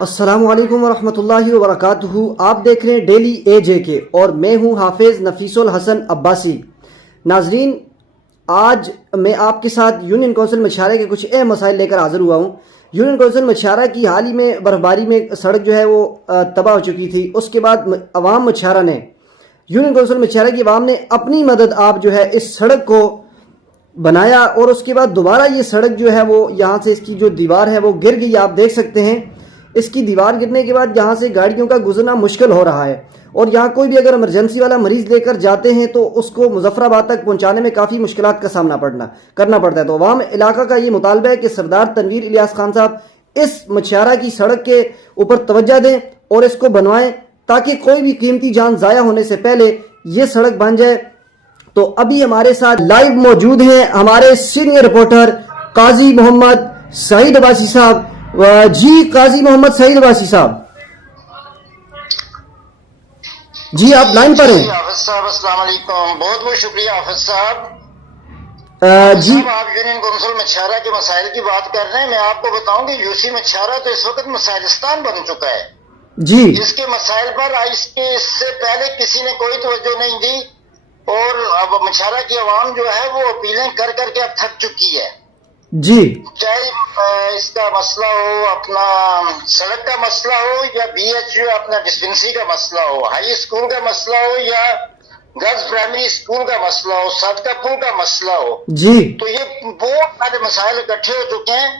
السلام علیکم ورحمۃ اللہ وبرکاتہ. آپ دیکھ رہے ہیں ڈیلی اے جے کے اور میں ہوں حافظ نفیس الحسن عباسی. ناظرین، آج میں آپ کے ساتھ یونین کونسل مچھارہ کے کچھ اہم مسائل لے کر حاضر ہوا ہوں. یونین کونسل مچھارہ کی حال ہی میں برفباری میں سڑک جو ہے وہ تباہ ہو چکی تھی. اس کے بعد عوام مچھارہ نے یونین کونسل مچھارہ کی عوام نے اپنی مدد آپ جو ہے اس سڑک کو بنایا اور اس کے بعد دوبارہ یہ سڑک جو ہے وہ یہاں سے اس کی جو دیوار ہے وہ گر گئی. آپ دیکھ سکتے ہیں اس کی دیوار گرنے کے بعد یہاں سے گاڑیوں کا گزرنا مشکل ہو رہا ہے اور یہاں کوئی بھی اگر ایمرجنسی والا مریض لے کر جاتے ہیں تو اس کو مظفر آباد تک پہنچانے میں کافی مشکلات کا سامنا کرنا پڑتا ہے. تو عوام علاقہ کا یہ مطالبہ ہے کہ سردار تنویر الیاس خان صاحب اس مچھارہ کی سڑک کے اوپر توجہ دیں اور اس کو بنوائیں تاکہ کوئی بھی قیمتی جان ضائع ہونے سے پہلے یہ سڑک بن جائے. تو ابھی ہمارے ساتھ لائیو موجود ہیں ہمارے سینئر رپورٹر قاضی محمد سعید عباسی صاحب. جی قاضی محمد سعید عباسی صاحب، جی آپ لائن پر ہیں. حافظ صاحب السلام علیکم. بہت بہت شکریہ حافظ صاحب. جی آپ یونین کونسل مچھارہ کے مسائل کی بات کر رہے ہیں. میں آپ کو بتاؤں کہ یوسی مچھارہ تو اس وقت مسائلستان بن چکا ہے. جی اس کے مسائل پر اس سے پہلے کسی نے کوئی توجہ نہیں دی اور اب مچھارہ کی عوام جو ہے وہ اپیلیں کر کر کے اب تھک چکی ہے. جی چاہے اس کا مسئلہ ہو، اپنا سڑک کا مسئلہ ہو، یا بی ایچ یو اپنا ڈسپنسری کا مسئلہ ہو، ہائی اسکول کا مسئلہ ہو، یا گرلز پرائمری اسکول کا مسئلہ ہو، صدقہ پور کا مسئلہ ہو. جی تو یہ بہت سارے مسائل اکٹھے ہو چکے ہیں.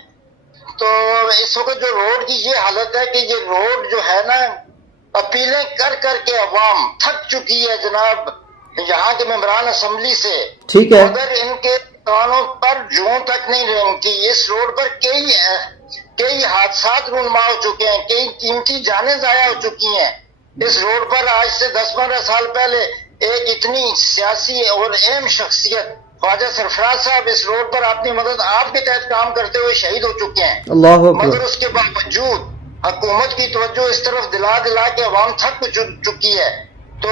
تو اس وقت جو روڈ کی یہ حالت ہے کہ یہ روڈ جو ہے نا، اپیلیں کر کر کے عوام تھک چکی ہے جناب یہاں کے ممبران اسمبلی سے. ٹھیک ہے. مگر ان کے کانوں پر جوں تک نہیں رہنگتی. اس روڈ پر کئی حادثات رونما ہو چکے ہیں، کئی قیمتی جانیں ضائع ہو چکی ہیں. اس روڈ پر آج سے 10-15 سال پہلے ایک اتنی سیاسی اور اہم شخصیت خواجہ سرفراز صاحب اس روڈ پر اپنی مدد آپ کے تحت کام کرتے ہوئے شہید ہو چکے ہیں. اللہ اکبر. مگر اس کے باوجود حکومت کی توجہ اس طرف دلا کے عوام تھک چکی ہے. تو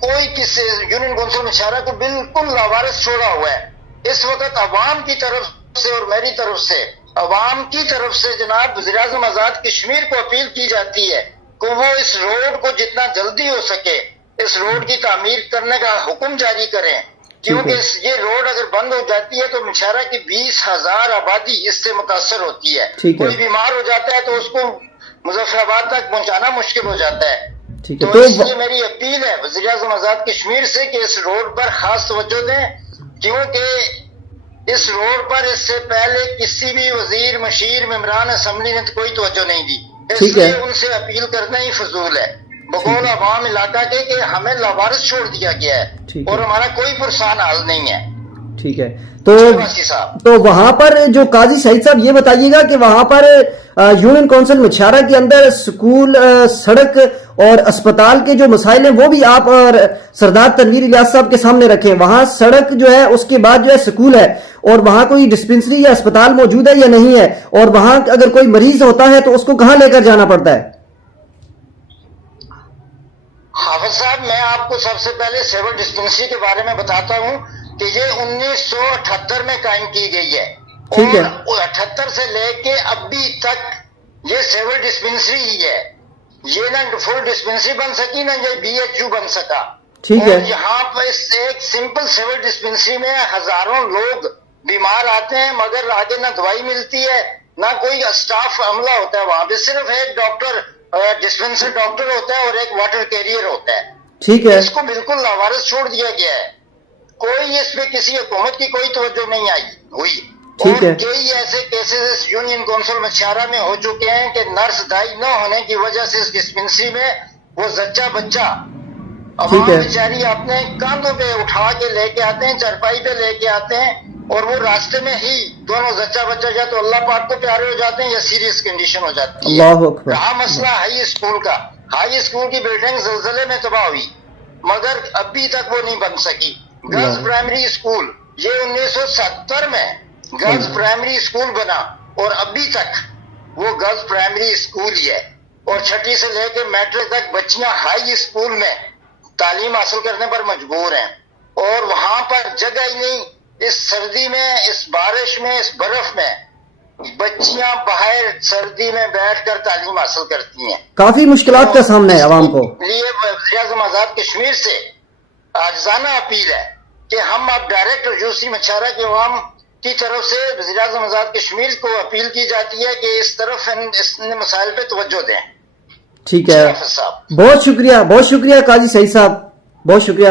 کوئی کسی یونین کونسل مچھارہ کو بالکل لاوارث چھوڑا ہوا ہے. اس وقت عوام کی طرف سے اور میری طرف سے، عوام کی طرف سے جناب وزیر اعظم آزاد کشمیر کو اپیل کی جاتی ہے کہ وہ اس روڈ کو جتنا جلدی ہو سکے اس روڈ کی تعمیر کرنے کا حکم جاری کریں. کیونکہ یہ روڈ اگر بند ہو جاتی ہے تو مچھارہ کی 20,000 آبادی اس سے متاثر ہوتی ہے. کوئی بیمار ہو جاتا ہے تو اس کو مظفر آباد تک پہنچانا مشکل ہو جاتا ہے. تو اس لیے میری اپیل ہے وزیر اعظم آزاد کشمیر سے کہ اس روڈ پر خاص توجہ دیں، کیونکہ اس روڈ پر اس سے پہلے کسی بھی وزیر مشیر ممبران اسمبلی نے کوئی توجہ نہیں دی. اس لیے ان سے اپیل کرنا ہی فضول ہے بقول عوام علاقہ کے کہ ہمیں لاوارث چھوڑ دیا گیا ہے اور ہمارا کوئی پرسان حال نہیں ہے. ٹھیک ہے. تو وہاں پر جو قاضی سعید صاحب یہ بتائیے گا کہ وہاں پر یونین کونسل مچھارہ کے اندر سکول، سڑک اور اسپتال کے جو مسائل ہیں وہ بھی آپ سردار تنویر الیاس صاحب کے سامنے رکھیں. وہاں سڑک جو ہے اس کے بعد جو ہے سکول ہے اور وہاں کوئی ڈسپنسری یا اسپتال موجود ہے یا نہیں ہے، اور وہاں اگر کوئی مریض ہوتا ہے تو اس کو کہاں لے کر جانا پڑتا ہے؟ حافظ صاحب میں آپ کو سب سے پہلے سیول ڈسپنسری کے بارے میں بتاتا ہوں کہ یہ 1978 میں قائم کی گئی ہے اور 78 سے لے کے ابھی تک یہ سیول ڈسپنسری ہی ہے. یہ نہ فل ڈسپنسری بن سکی نہ یہ بی ایچ یو بن سکا. اور یہاں پر ایک سمپل سیول ڈسپنسری میں ہزاروں لوگ بیمار آتے ہیں مگر آگے نہ دوائی ملتی ہے نہ کوئی اسٹاف عملہ ہوتا ہے. وہاں پہ صرف ایک ڈاکٹر ڈسپنسر ڈاکٹر ہوتا ہے اور ایک واٹر کیریئر ہوتا ہے. ٹھیک ہے. اس کو بالکل لاوارث چھوڑ دیا گیا ہے. کوئی اس پہ کسی حکومت کی کوئی توجہ نہیں ہوئی. اور کئی ایسے کیسز یونین کونسل مچھارہ میں ہو چکے ہیں کہ نرس دائی نہ ہونے کی وجہ سے اس ڈسپنسری میں وہ زچہ بچہ عوام بیچاری اپنے کاندھوں پہ اٹھا کے لے کے آتے ہیں، چرپائی پہ لے کے آتے ہیں اور وہ راستے میں ہی دونوں زچہ بچہ یا تو اللہ پاک کو پیارے ہو جاتے ہیں یا سیریس کنڈیشن ہو جاتی ہے. رہا مسئلہ ہائی اسکول کا، ہائی اسکول کی بلڈنگ زلزلے میں تباہ ہوئی مگر ابھی تک وہ نہیں بن سکی. گرلز پرائمری اسکول یہ 1970 میں گرلز پرائمری اسکول بنا اور ابھی تک وہ گرلز پرائمری اسکول ہی ہے اور 6 سے لے کے میٹرک تک بچیاں ہائی اسکول میں تعلیم حاصل کرنے پر مجبور ہیں اور وہاں پر جگہ ہی نہیں. اس سردی میں، اس بارش میں، اس برف میں بچیاں باہر سردی میں بیٹھ کر تعلیم حاصل کرتی ہیں. کافی مشکلات کا سامنا ہے عوام کو. لیے وزیر اعظم آزاد کشمیر سے عاجزانہ اپیل ہے کہ ہم اب ڈائریکٹر یوسی مچھارا کے عوام کی طرف سے وزیر اعظم آزاد کشمیر کو اپیل کی جاتی ہے کہ اس طرف اس مسائل پہ توجہ دیں. ٹھیک ہے, حافظ صاحب بہت شکریہ قاضی سعید صاحب, بہت شکریہ.